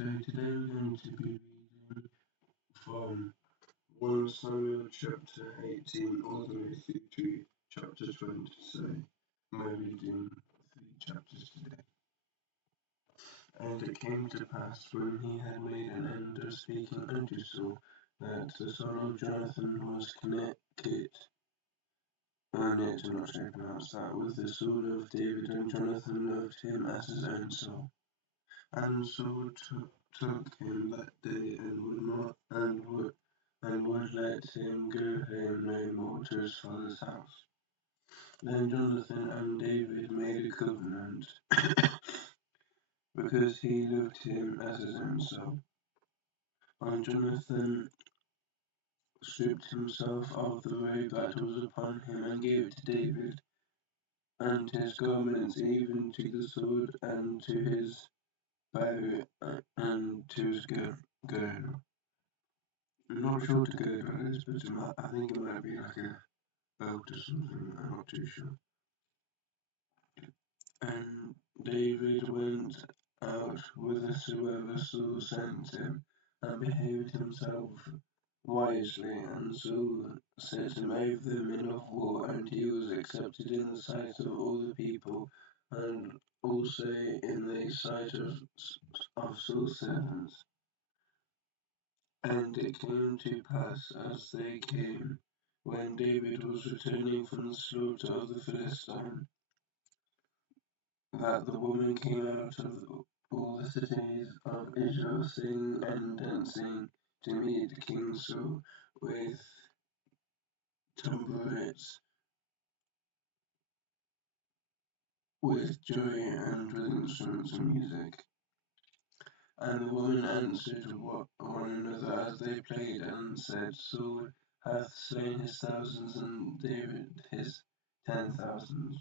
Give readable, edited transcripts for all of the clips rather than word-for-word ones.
So today we're going to be reading from 1 Samuel chapter 18 all the way through to chapter 20. So we're reading 3 chapters today. And it came to pass when he had made an end of speaking unto Saul that the son of Jonathan was connected. And it do not say pronounce that with the sword of David, and Jonathan loved him as his own soul. And Saul took him that day, and would let him go home no more to his father's house. Then Jonathan and David made a covenant, because he loved him as his own soul. And Jonathan stripped himself of the robe that was upon him, and gave it to David, and his garments, even to the sword, and to his bow, and to his girdle. I'm not sure what a girdle is, but I think it might be like a belt or something. I'm not too sure. And David went out whithersoever Saul sent him, and behaved himself wisely, and Saul set him over the men of war, and he was accepted in the sight of all the people, and also in the sight of Saul's servants. And it came to pass, as they came, when David was returning from the slaughter of the Philistine, that the woman came out of all the cities of Israel, singing and dancing to meet King Saul with tambourines, with joy, and with instruments of music. And the woman answered one another as they played, and said, Saul hath slain his thousands, and David his 10,000s.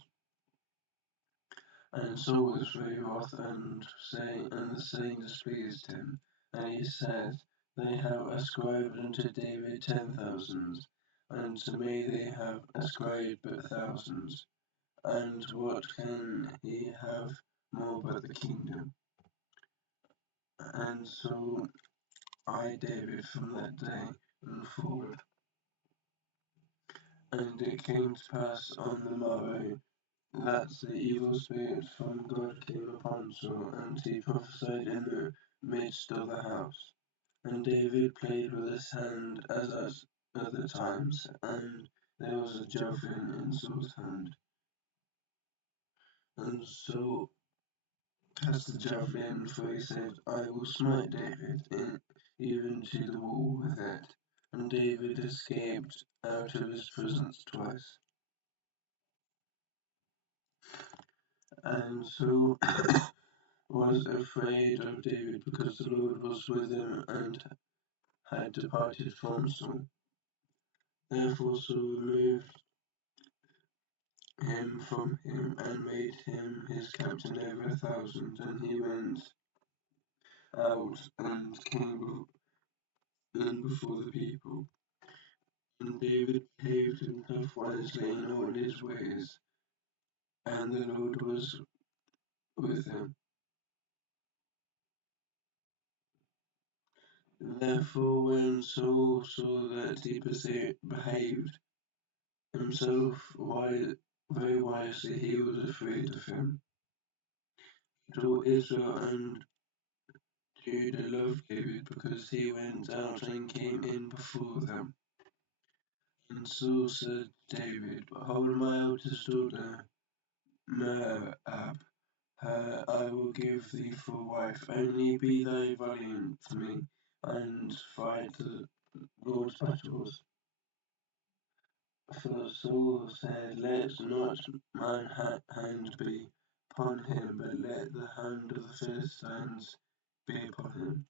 And Saul was very wroth, and the saying displeased him. And he said, They have ascribed unto David 10,000s, and to me they have ascribed but thousands. And what can he have more but the kingdom? And so I, David, from that day and forward. And it came to pass on the morrow that the evil spirit from God came upon Saul, and he prophesied in the midst of the house. And David played with his hand as at other times, and there was a javelin in Saul's hand. And Saul cast the javelin, for he said, I will smite David, even to the wall with it. And David escaped out of his presence twice. And Saul was afraid of David, because the Lord was with him, and had departed from Saul. Therefore Saul removed him from him, and made him his captain over 1,000. And he went out and came in before the people. And David behaved himself wisely in all his ways, and the Lord was with him. Therefore when Saul saw that he behaved himself very wisely, he was afraid of him. But all Israel and Judah loved David, because he went out and came in before them. And Saul said to David, Behold, my eldest daughter, Merab, her I will give thee for wife. Only be thou valiant for me, and fight the Lord's battles. For Saul said, Let not mine hand be upon him, but let the hand of the Philistines be upon him.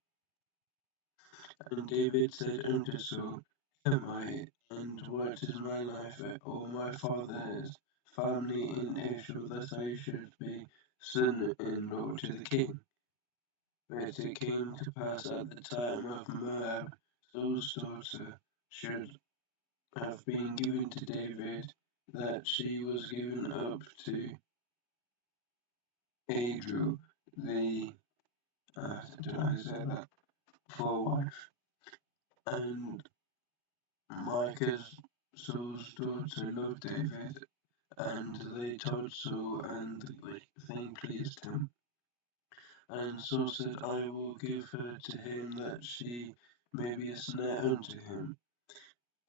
And David said unto Saul, Who am I, and what is my life, or my father's family in Israel, that I should be son-in-law to the king? But it came to pass at the time of Moab, Saul's daughter should have been given to David, that she was given up to Adriel the did I say that? For a wife. And Micah's Saul's daughter loved David, and they told Saul, and the thing pleased him. And Saul said, I will give her to him that she may be a snare unto him,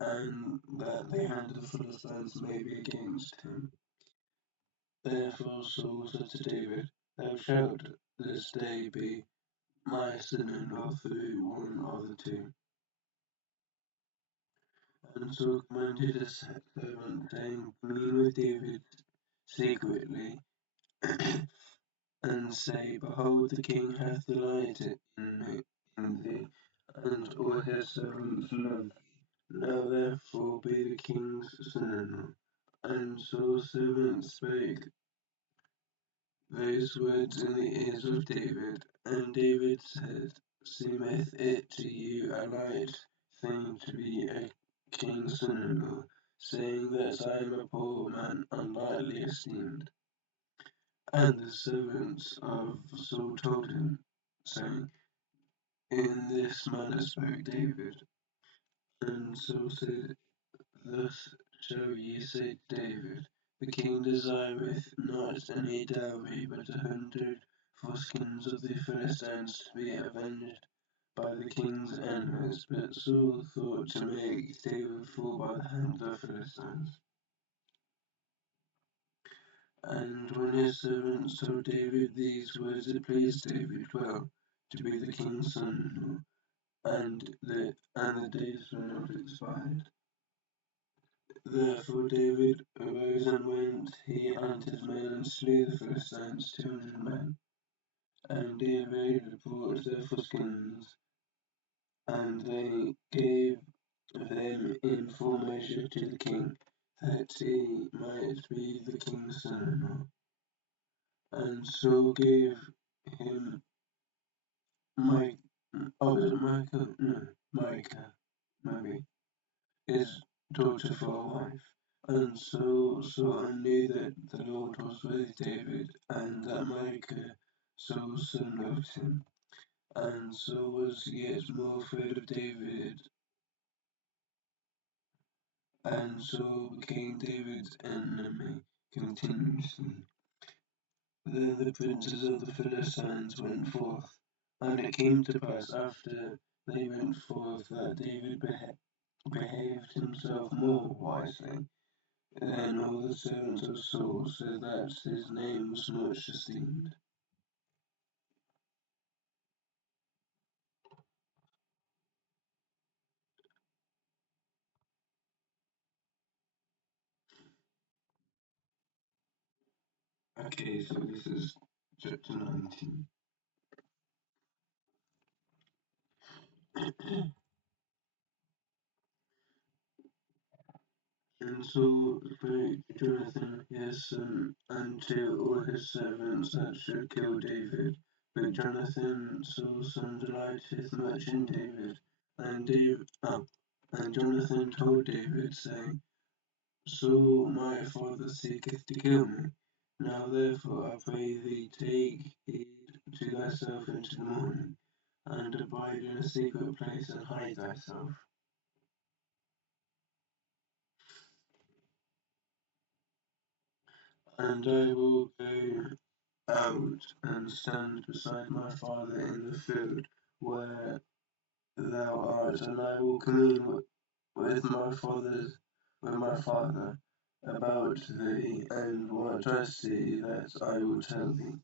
and that the hand of the Philistines may be against him. Therefore Saul said to David, Thou shalt this day be my son-in-law through one of the two. And Saul commanded his servant, saying, Commune with David secretly, and say, Behold, the king hath delighted in thee, and all his servants love thee. Now therefore be the king's son-in-law. And Saul's servant spake those words in the ears of David, and David said, Seemeth it to you a light thing to be a king's son-in-law, saying that I am a poor man and lightly esteemed? And the servants of Saul told him, saying, In this manner spoke David. And Saul said, Thus shall ye say to David, The king desireth not any dowry, but 100 foreskins of the Philistines to be avenged by the king's enemies. But Saul thought to make David fall by the hand of the Philistines. And when his servants told David these words, it pleased David well to be the king's son-in-law, and the days were not expired. Therefore David arose and went, he and his men, and slew the Philistines 200 men. And David brought their foreskins, and they gave them in full measure to the king, that he might be the king's son-in-law. And Saul gave him Micah, was it Micah? No, Micah, maybe, his daughter for a wife. And Saul saw and knew that the Lord was with David, and that Micah, Saul's son, loved him. And Saul was yet more afraid of David, and Saul became David's enemy continuously. Then the princes of the Philistines went forth, and it came to pass after they went forth that David behaved himself more wisely than all the servants of Saul, so that his name was much esteemed. Okay, so this is chapter 19. And Saul spoke Jonathan his son unto all his servants that should kill David. But Jonathan, Saul's son, delighteth much in David. And Jonathan told David, saying, Saul my father seeketh to kill me. Now therefore I pray thee, take heed to thyself until the morning, and abide in a secret place and hide thyself. And I will go out and stand beside my father in the field where thou art, and I will commune with my father about thee, and what I see that I will tell thee.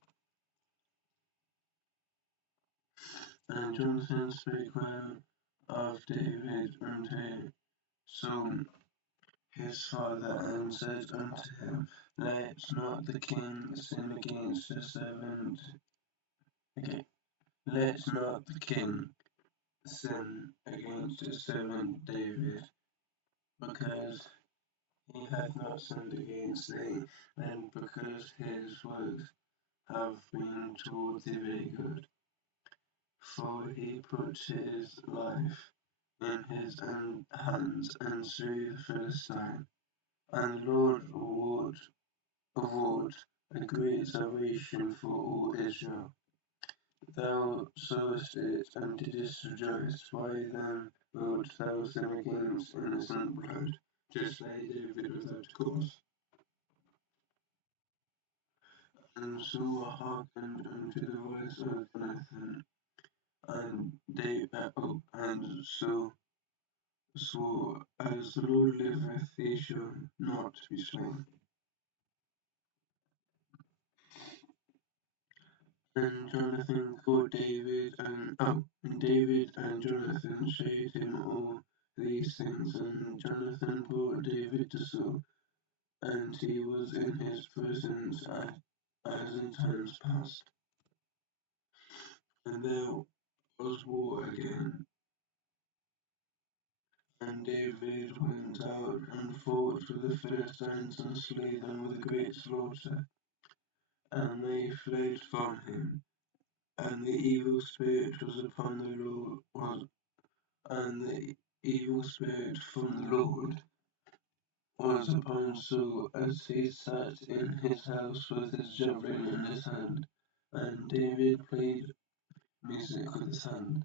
And Jonathan spake well of David unto Saul his father, and said unto him, Let not the king sin against his servant. Okay. Let not the king sin against his servant David, because he hath not sinned against thee, and because his works have been toward thee very good. For he put his life in his own hands, and slew the Philistine. And the Lord wrought a great salvation for all Israel. Thou sawest it, and didst rejoice. Why then wilt thou sin against innocent blood, to slay David without cause? And Saul hearkened unto the voice of Jonathan, and Saul swore, As the Lord liveth, he shall not be slain. And Jonathan called David and Jonathan showed him all these things, and Jonathan brought David to Saul, and he was in his presence as in times past. And there was war again, and David went out and fought with the Philistines and slew them with a great slaughter, and they fled from him. And the evil spirit was upon the Lord, and the evil spirit from the Lord was upon Saul as he sat in his house with his javelin in his hand, and David played music with his hand.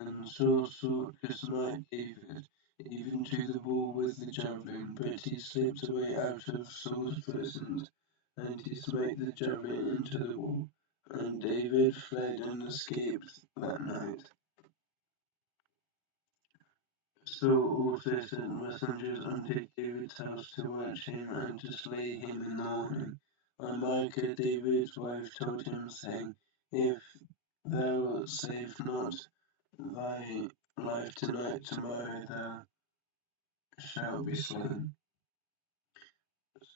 And Saul sought to smite David, even to the wall with the javelin, but he slipped away out of Saul's presence, and he smote the javelin into the wall. And David fled and escaped that night. Saul also sent messengers unto David's house to watch him and to slay him in the morning. And Michal, David's wife, told him, saying, If thou save not thy life tonight, tomorrow thou shalt be slain.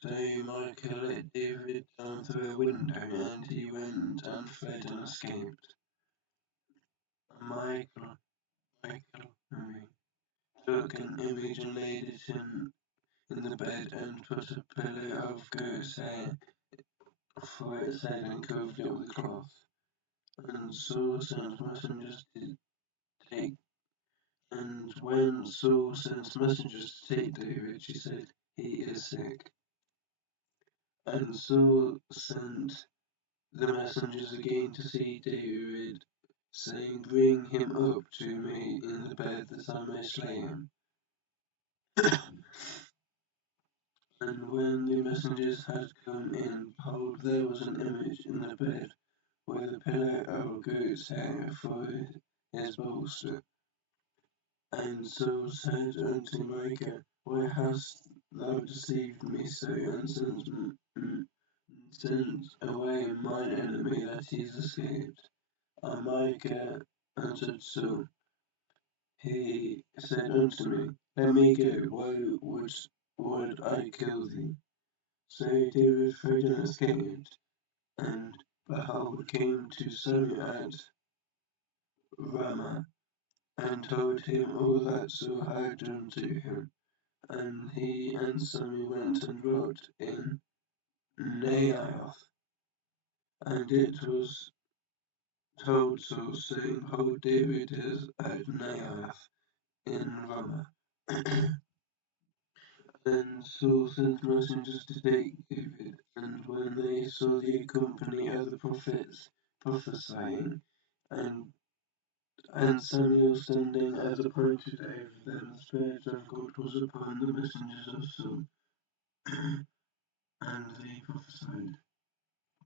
So Michal let David down through a window, and he went and fled and escaped. Michal, took an image and laid it in the bed, and put a pillow of goat's hair for its head, and covered it with cloth. And Saul sent messengers to take. And when Saul sent messengers to take David, she said, He is sick. And Saul sent the messengers again to see David, saying, Bring him up to me in the bed, that I may slay him. And when the messengers had come in, behold, there was an image in the bed, with a pillow of goat's hair for his bolster. And Saul said unto Michal, Why hast thou deceived me so, and sent away mine enemy that he is escaped? And Michal answered Saul, He said unto me, Let me go, why would I kill thee? So David fled and escaped, and behold, came to Samuel at Ramah, and told him all that Saul had done to him. And he and Samuel went and dwelt in Naioth. And it was told Saul, saying, Behold, David is at Naioth in Ramah. Then Saul sent messengers to take David, and when they saw the company of the prophets prophesying, and Samuel standing as appointed over them, the Spirit of God was upon the messengers of Saul, and they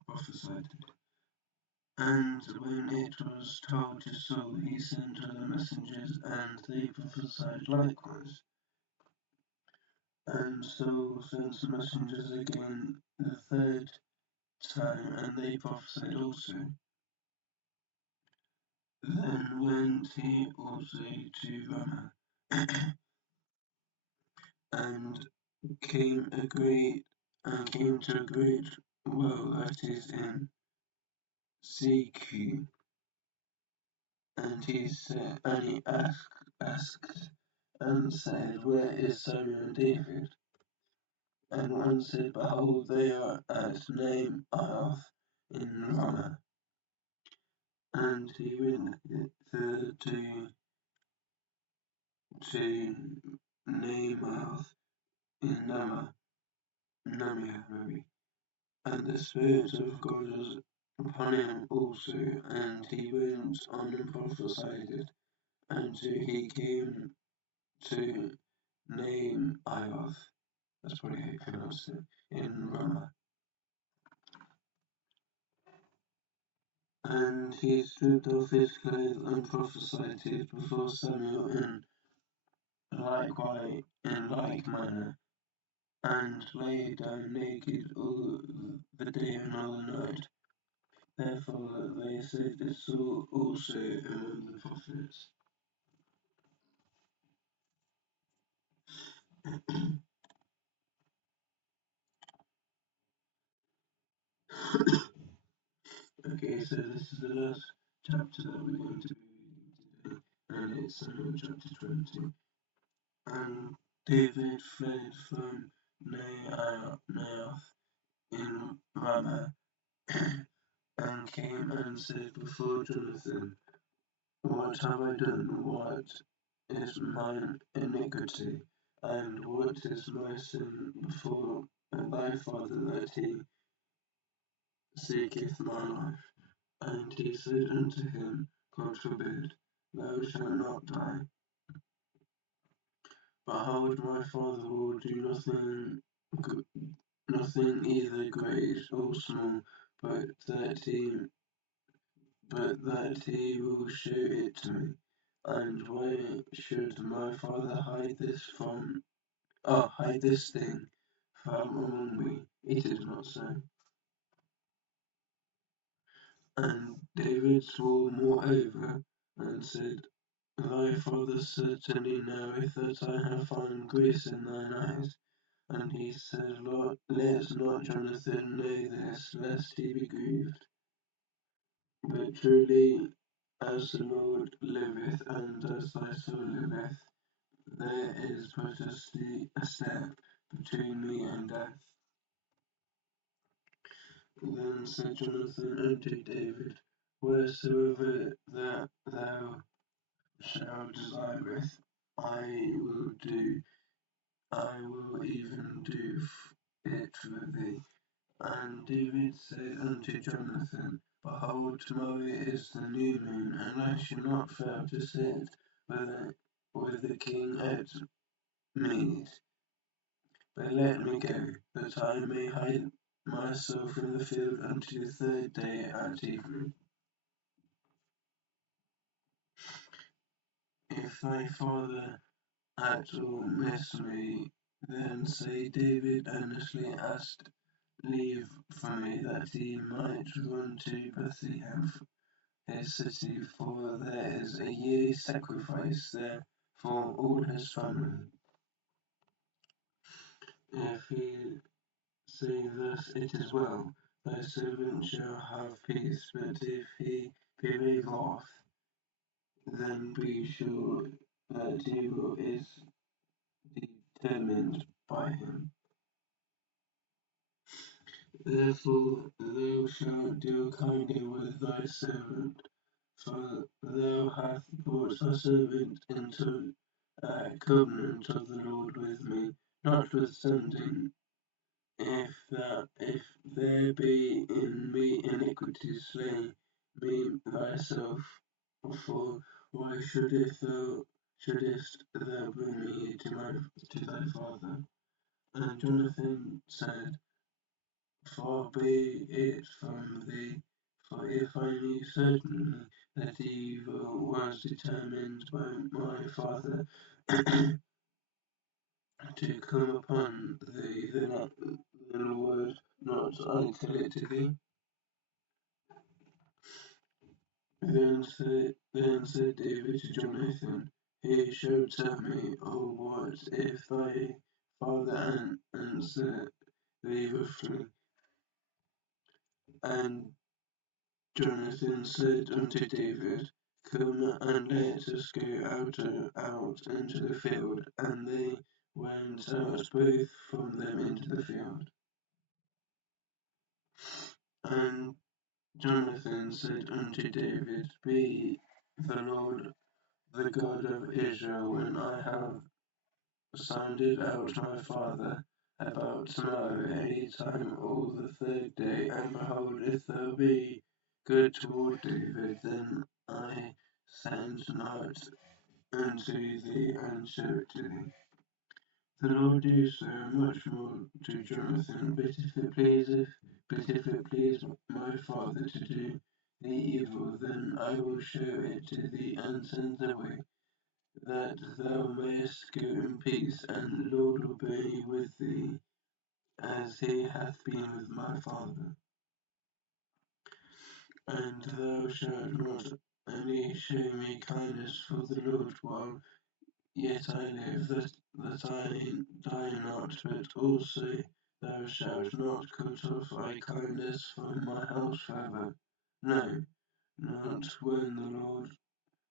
prophesied. And when it was told to Saul, he sent other messengers, and they prophesied likewise. And Saul sent messengers again the third time, and they prophesied also. Then went he also to Ramah, and came to a great well that is in Seku. And he asked and said, Where is Samuel and David? And one said, Behold, they are at Naioth in Ramah. And he went to Naioth in Namia, and the Spirit of God was upon him also, and he went on and prophesied it, until he came to Naioth, that's probably how you pronounce it, in Ramah. And he stripped off his clothes and prophesied it before Samuel in like manner, and lay down naked all the day and all the night. Therefore they said this also among the prophets. Okay, so this is the last chapter that we're going to be reading today, and it's Samuel chapter 20. And David fled from Naioth in Ramah, and came and said before Jonathan, what have I done? What is mine iniquity? And what is my sin before thy father, that he seeketh my life? And he said unto him, God forbid, thou shalt not die. Behold, my father will do nothing either great or small, but that he will show it to me. And why should my father hide this thing from among me? It is not so. And David swore moreover, and said, thy father certainly knoweth that I have found grace in thine eyes. And he said, let not Jonathan know this, lest he be grieved. But truly, as the Lord liveth, and as thy soul liveth, there is but a step between me and death. Then said Jonathan unto David, wheresoever that thou shalt desireth, I will do, I will even do it for thee. And David said unto Jonathan, behold, tomorrow is the new moon, and I shall not fail to sit with the king at meat. But let me go, that I may hide myself in the field until the third day at evening. If thy father at all miss me, then say David earnestly asked leave for me, that he might run to Bethlehem, his city, for there is a yearly sacrifice there for all his family. If he say thus, it is well, thy servant shall have peace, but if he be wroth, then be sure that evil is determined by him. Therefore thou shalt deal kindly with thy servant, for thou hast brought thy servant into a covenant of the Lord with me, notwithstanding, if there be in me iniquity, slay me thyself. For why shouldest thou bring me to thy father? And Jonathan said, far be it from thee, for if I knew certainly that evil was determined by my father to come upon thee, then would not I tell it to thee? Then said David to Jonathan, he shall tell me, oh, what if thy father answer thee roughly? And Jonathan said unto David, come and let us go out into the field. And they went out both from them into the field. And Jonathan said unto David, be the Lord the God of Israel, when I have sounded out my father, about tomorrow any time all the third day, and behold, if thou be good toward David, then I send not unto thee and show it to thee. The Lord do so much more to Jonathan, but if it please my father to do thee evil, then I will show it to thee and send thee away, that thou mayest go in peace, and the Lord will be with thee, as he hath been with my father. And thou shalt not only show me kindness for the Lord while yet I live, that I die not, but also thou shalt not cut off thy kindness from my house forever. No, not when the Lord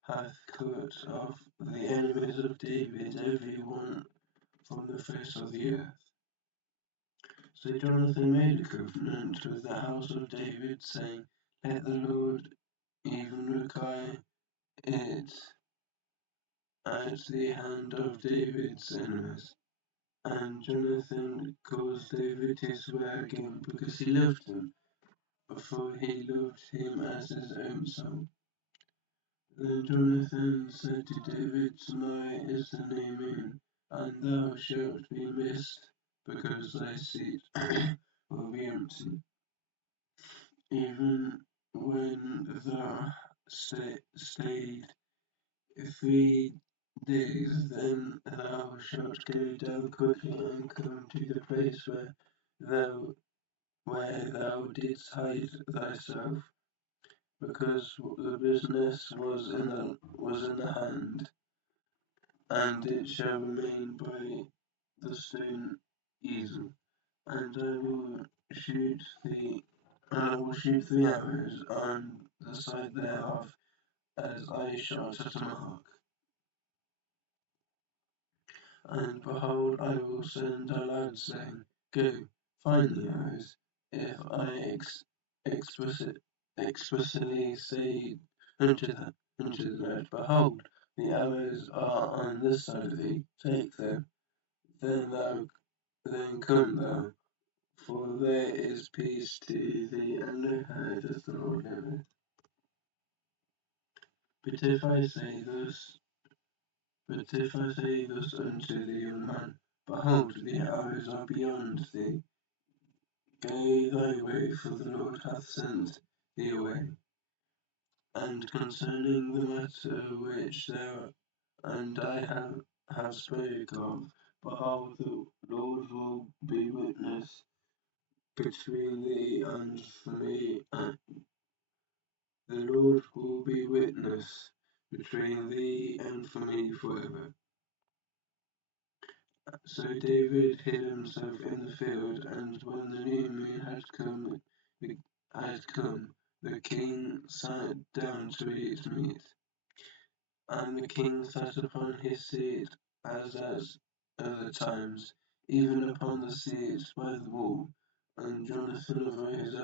hath cut off the enemies of David, every one from the face of the earth. So Jonathan made a covenant with the house of David, saying, Let the Lord even require it at the hand of David's enemies. And Jonathan caused David to swear again because he loved him, for he loved him as his own son. Then Jonathan said to David, Tomorrow is the new moon, and thou shalt be missed, because thy seat will be empty. Even when thou stayed 3 days, then thou shalt go down quickly and come to the place where thou didst hide thyself, because the business was in the hand, and it shall remain by the stone easel, and I will shoot 3 arrows on the side thereof, as I shot at a mark. And behold, I will send a lad, saying, Go, find the arrows. If I explicitly say unto the lad, Behold, the arrows are on this side of thee, take them, then come thou, for there is peace to thee, and no hurt, as the Lord liveth. But if I say thus unto the young man, Behold, the arrows are beyond thee, go thy way, for the Lord hath sent thee away. And concerning the matter which thou and I have spoke of, behold, the Lord will be witness between thee and me, the Lord will be witness between thee and for me forever. So David hid himself in the field, and when the new moon the king sat down to eat meat. And the king sat upon his seat as at other times, even upon the seat by the wall. And Jonathan of his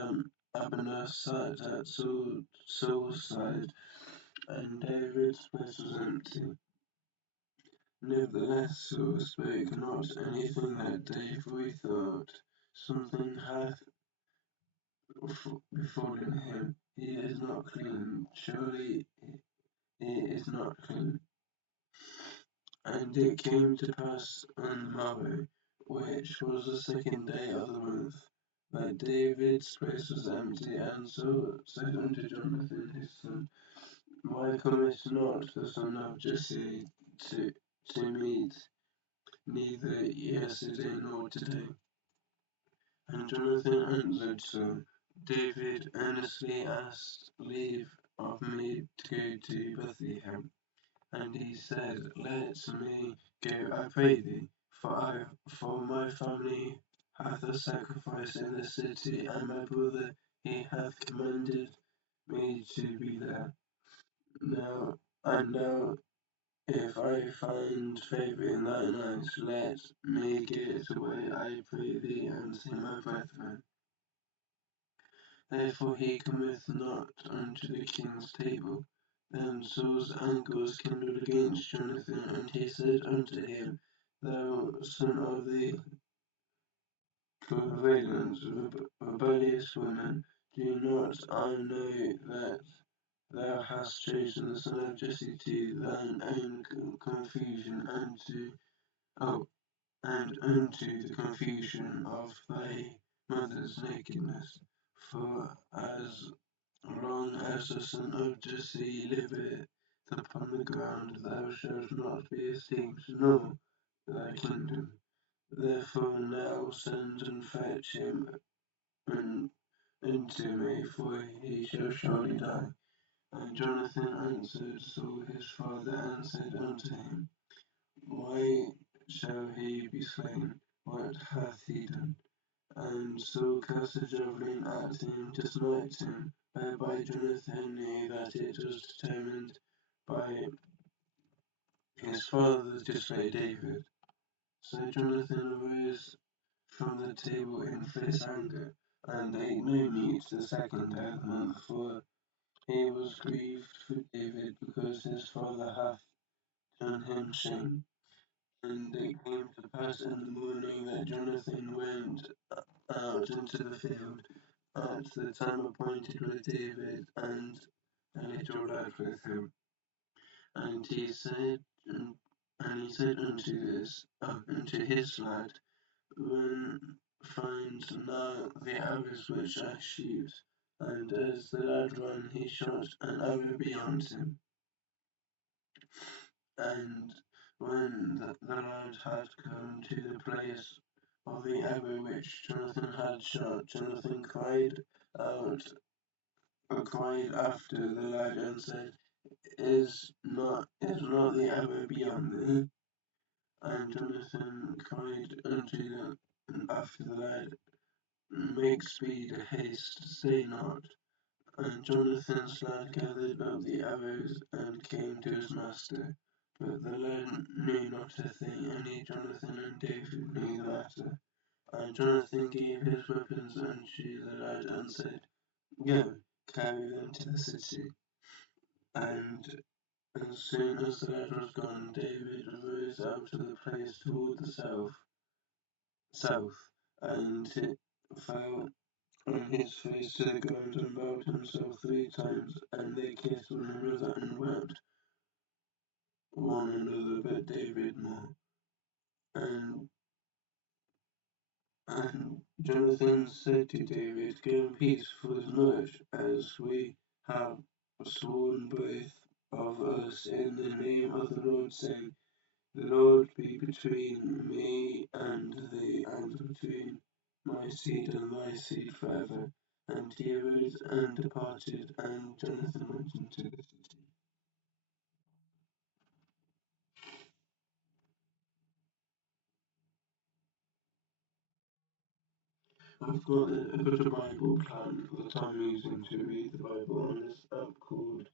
Abner sat at Saul's side, and David's place was empty. Nevertheless, Saul spake not anything that day, for he thought, Something hath befallen him. He is not clean. Surely he is not clean. And it came to pass on the morrow, which was the 2nd day of the month, that David's place was empty, and Saul said unto Jonathan his son, Why cometh not the son of Jesse to meet, neither yesterday nor today? And Jonathan answered Saul, David earnestly asked leave of me to go to Bethlehem. And he said, Let me go, I pray thee, for my family hath a sacrifice in the city, and my brother he hath commanded me to be there. Now, if I find favour in thine eyes, let me get away, I pray thee, and see my brethren. Therefore he cometh not unto the king's table. Then Saul's anger was kindled against Jonathan, and he said unto him, Thou son of the for valence, rebellious woman, do not I know that thou hast chosen the son of Jesse to thine own confusion oh, and unto the confusion of thy mother's nakedness. For as long as the son of Jesse liveth upon the ground, thou shalt not be escaped, nor thy kingdom. Therefore now send and fetch him unto me, for he shall surely die. And Jonathan answered Saul his father and said unto him, why shall he be slain? What hath he done? And Saul cast a javelin at him to smite him, whereby Jonathan knew that it was determined by his father to slay David. So Jonathan arose from the table in fierce anger, and ate no meat the second day of the month, for he was grieved for David, because his father hath done him shame. And it came to pass in the morning that Jonathan went out into the field at the time appointed with David, and a little lad with him. And he said, unto his lad, run, find now the arrows which I shoot. And as the lad ran, he shot an arrow beyond him. And when the lad had come to the place of the arrow which Jonathan had shot, Jonathan out, cried after the lad and said, Is not the arrow beyond thee? And Jonathan cried after the lad, Make speed, haste, stay not. And Jonathan's lad gathered up the arrows and came to his master. But the lad knew not a thing, only Jonathan and David knew the matter. And Jonathan gave his weapons unto the lad and said, Go, carry them to the city. And as soon as the lad was gone, David arose out of the place toward the south, and fell on his face to the ground and bowed himself 3 times, and they kissed one another and wept one another, but David more. And Jonathan said to David, Go in peace, for as much as we have sworn both of us in the name of the Lord, saying, The Lord be between me and thee, and between my seed and thy seed forever. And he arose and departed, and Jonathan went into the city. I've got a Bible plan that I'm using to read the Bible on this app called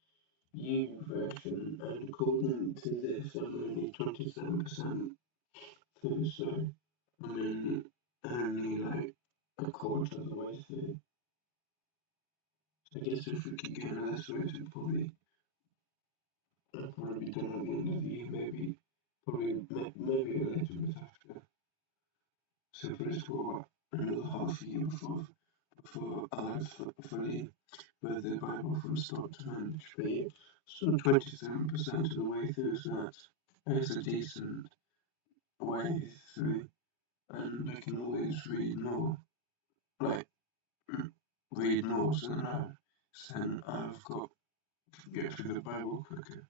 YouVersion, and according to this, I'm only 27% through, so only like a quarter of the way through. So I guess if we keep going at this rate, I'll probably be done at the end of the year, maybe maybe a little bit after. So for it's got another half a year before I've fully read the Bible from start to finish. But yeah, so 27% of the way through, so that's a decent way through, and I can always read more, like read more, so then I've got get through the Bible quicker.